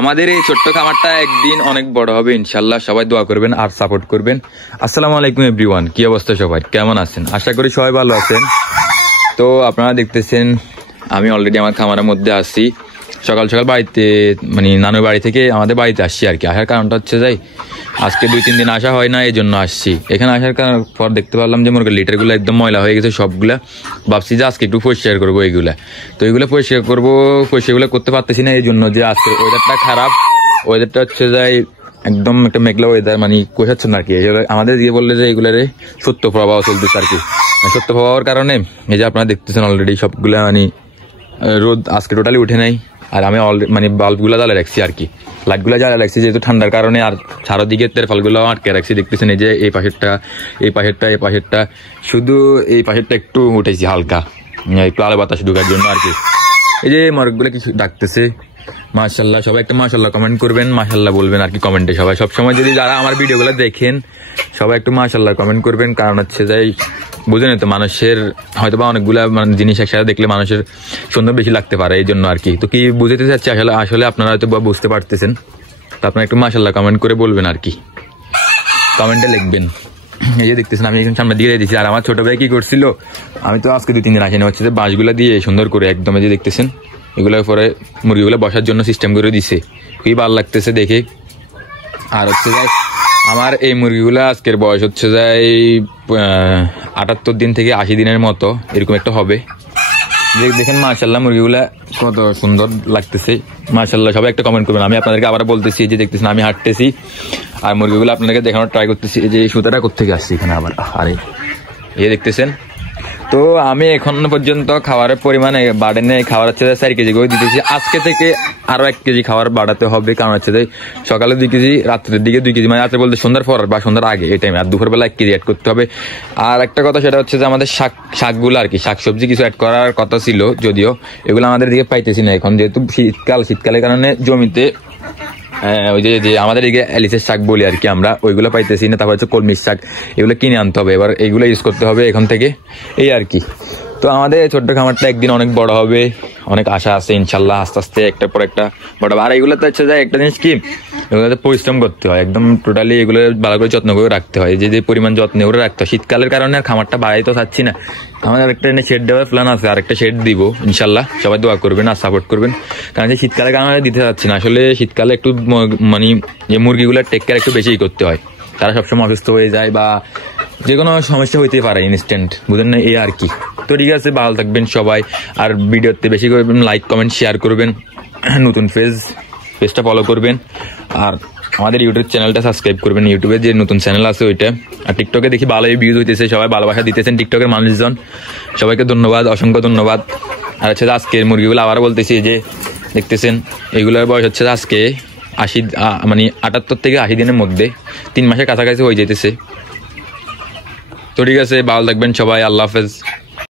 আমাদের এই ছোট্ট খামারটা একদিন অনেক বড় হবে ইনশাল্লাহ। সবাই দোয়া করবেন আর সাপোর্ট করবেন। আসসালামু আলাইকুম এভরিওয়ান, কি অবস্থা সবাই, কেমন আছেন? আশা করি সবাই ভালো আছেন। তো আপনারা দেখতেছেন আমি অলরেডি আমার খামারের মধ্যে আসছি। সকাল সকাল বাড়িতে মানে নানুর বাড়ি থেকে আমাদের বাড়িতে আসছি আর কি। আসার কারণটা হচ্ছে যাই আজকে 2-3 দিন আসা হয় না, এই জন্য আসছি। এখানে আসার পর দেখতে পারলাম যে মুরগির লিটারগুলো একদম ময়লা হয়ে গেছে সবগুলা। ভাবছি যে আজকে একটু পরিষ্কার করবো এইগুলা। তো এইগুলো পরিষ্কার করবো, পরিষ্কারগুলো করতে পারতেছি না এই জন্য যে আজকে ওয়েদারটা খারাপ। ওয়েদারটা হচ্ছে যাই একদম একটা মেঘলা ওয়েদার, মানে কোষাচ্ছে না আর কি। আমাদের দিয়ে বললে যে এগুলারে সত্য প্রবাহ চলতেছে আর কি। সত্য প্রবাহের কারণে এই যে আপনারা দেখতেছেন অলরেডি সবগুলা মানে রোদ আজকে টোটালি উঠে নাই। আর আমি মানে বাল্বগুলো জ্বালা রাখছি আর কি, লাইটগুলো জ্বালা রাখছি যেহেতু ঠান্ডার কারণে। আর চারোদিকে তেরফালগুলো আটকে রাখছি। দেখতেছেন এই যে এই পাশেরটা, এই পাশেরটা, এই পাশেরটা, শুধু এই পাশেরটা একটু উঠেছি হালকা, একটু আলো বাতাস ঢোকার জন্য আর কি। এই যে মরগুলো কিছু ডাকতেছে। মাশাল্লাহ, সবাই একটা মাশাল্লাহ কমেন্ট করবেন, মাশাল্লাহ বলবেন আর কি কমেন্টে। সবাই সবসময় যদি যারা আমার ভিডিওগুলো দেখেন সবাই একটু মাশাল্লাহ কমেন্ট করবেন। কারণ হচ্ছে যাই বুঝেন তো মানুষের হয়তো বা অনেকগুলা মানে জিনিস একসাথে দেখলে মানুষের সুন্দর বেশি লাগতে পারে, এই জন্য আর কি। তো কি বুঝতে চাচ্ছি আসলে আপনারা হয়তো বুঝতে পারতেছেন। তো আপনারা একটু মাশাল্লাহ কমেন্ট করে বলবেন আর কি, কমেন্টে লিখবেন। এই যে দেখতেছেন আমি এখন সামনে দিয়ে দিচ্ছি। আর আমার ছোট ভাই কি করছিল, আমি তো আজকে 2-3 দিন আসিনি, হচ্ছে যে বাঁশগুলো দিয়ে সুন্দর করে একদম এই যে দেখতেছেন এগুলোর পরে মুরগিগুলো বসার জন্য সিস্টেম করে দিছে। খুবই ভালো লাগতেছে দেখে। আর হচ্ছে যাই আমার এই মুরগিগুলো আজকের বয়স হচ্ছে যাই 78 দিন থেকে 80 দিনের মতো এরকম একটা হবে। দেখেন মাশাল্লাহ মুরগিগুলা কত সুন্দর লাগতেছে। মাশাল্লাহ সবাই একটা কমেন্ট করবেন। আমি আপনাদেরকে আবার বলতেছি যে দেখতেছেন আমি হাঁটতেছি আর মুরগিগুলো আপনাদেরকে দেখানোর ট্রাই করতেছি। যে সুতাটা কোত্থেকে আসছে এখানে আবার, আরে এই দেখতেছেন। তো আমি এখন পর্যন্ত খাবারের পরিমাণ বাড়েনি। খাবার হচ্ছে 4 কেজি করে দিতেছি। আজকে থেকে আরো 1 কেজি খাবার বাড়াতে হবে। কারণ হচ্ছে যে সকালে 2 কেজি, রাত্রের দিকে 2 কেজি, মানে রাত্রে বলতে সন্ধ্যার পর বা সন্ধ্যার আগে এই টাইমে। আর দুপুরবেলা 1 কেজি অ্যাড করতে হবে। আর একটা কথা সেটা হচ্ছে যে আমাদের শাকগুলো আর কি, শাকসবজি কিছু অ্যাড করার কথা ছিল, যদিও এগুলো আমাদের দিকে পাইতেছি না এখন, যেহেতু শীতকালের কারণে জমিতে ওই যে আমাদের এদিকে অ্যালিসের শাক বলি আর কি আমরা, ওইগুলো পাইতেছি না। তারপর হচ্ছে কলমির শাক, এগুলো কিনে আনতে হবে। এবার এইগুলো ইউজ করতে হবে এখান থেকে, এই আর কি। তো আমাদের ছোট্ট খামারটা একদিন অনেক বড় হবে, অনেক আশা আছে ইনশাল্লাহ। আস্তে আস্তে একটার পর একটা বড় হবে। আর এগুলোতে হচ্ছে যে একটা জিনিস কি, এগুলোতে পরিশ্রম করতে হয় একদম টোটালি, এগুলো ভালো করে যত্ন করে রাখতে হয়। যে পরিমাণ যত্ন করে রাখতে হয়। শীতকালের কারণে আর খামারটা বাড়াই তো চাচ্ছি না। আমাদের একটা শেড দেওয়ার প্ল্যান আছে, আরেকটা শেড দিব ইনশাল্লাহ। সবাই দোয়া করবেন আর সাপোর্ট করবেন। কারণ যে শীতকালের কারণে দিতে চাচ্ছি না আসলে। শীতকালে একটু মানে যে মুরগিগুলোর টেক কেয়ার একটু বেশিই করতে হয়। তারা সবসময় অসুস্থ হয়ে যায় বা যে কোনো সমস্যা হইতে পারে ইনস্ট্যান্ট, বুঝেন না, এই আর কি। তো ঠিক আছে, ভালো থাকবেন সবাই। আর ভিডিওতে বেশি করবেন লাইক কমেন্ট শেয়ার করবেন। নতুন পেজটা ফলো করবেন। আর আমাদের ইউটিউব চ্যানেলটা সাবস্ক্রাইব করবেন। ইউটিউবে যে নতুন চ্যানেল আছে ওইটা। আর টিকটকে দেখি ভালোই ভিউজ হইতেছে, সবাই ভালোবাসা দিতেছেন টিকটকের মানুষজন। সবাইকে ধন্যবাদ, অসংখ্য ধন্যবাদ। আর হচ্ছে আজকের মুরগিগুলো আবার বলতেছি যে দেখতেছেন এগুলোর বয়স হচ্ছে আজকে 80 মানে 78 থেকে 80 দিনের মধ্যে, 3 মাসের কাছাকাছি হয়ে যেতেছে। তো ঠিক আছে, ভালো থাকবেন সবাই, আল্লাহ হাফেজ।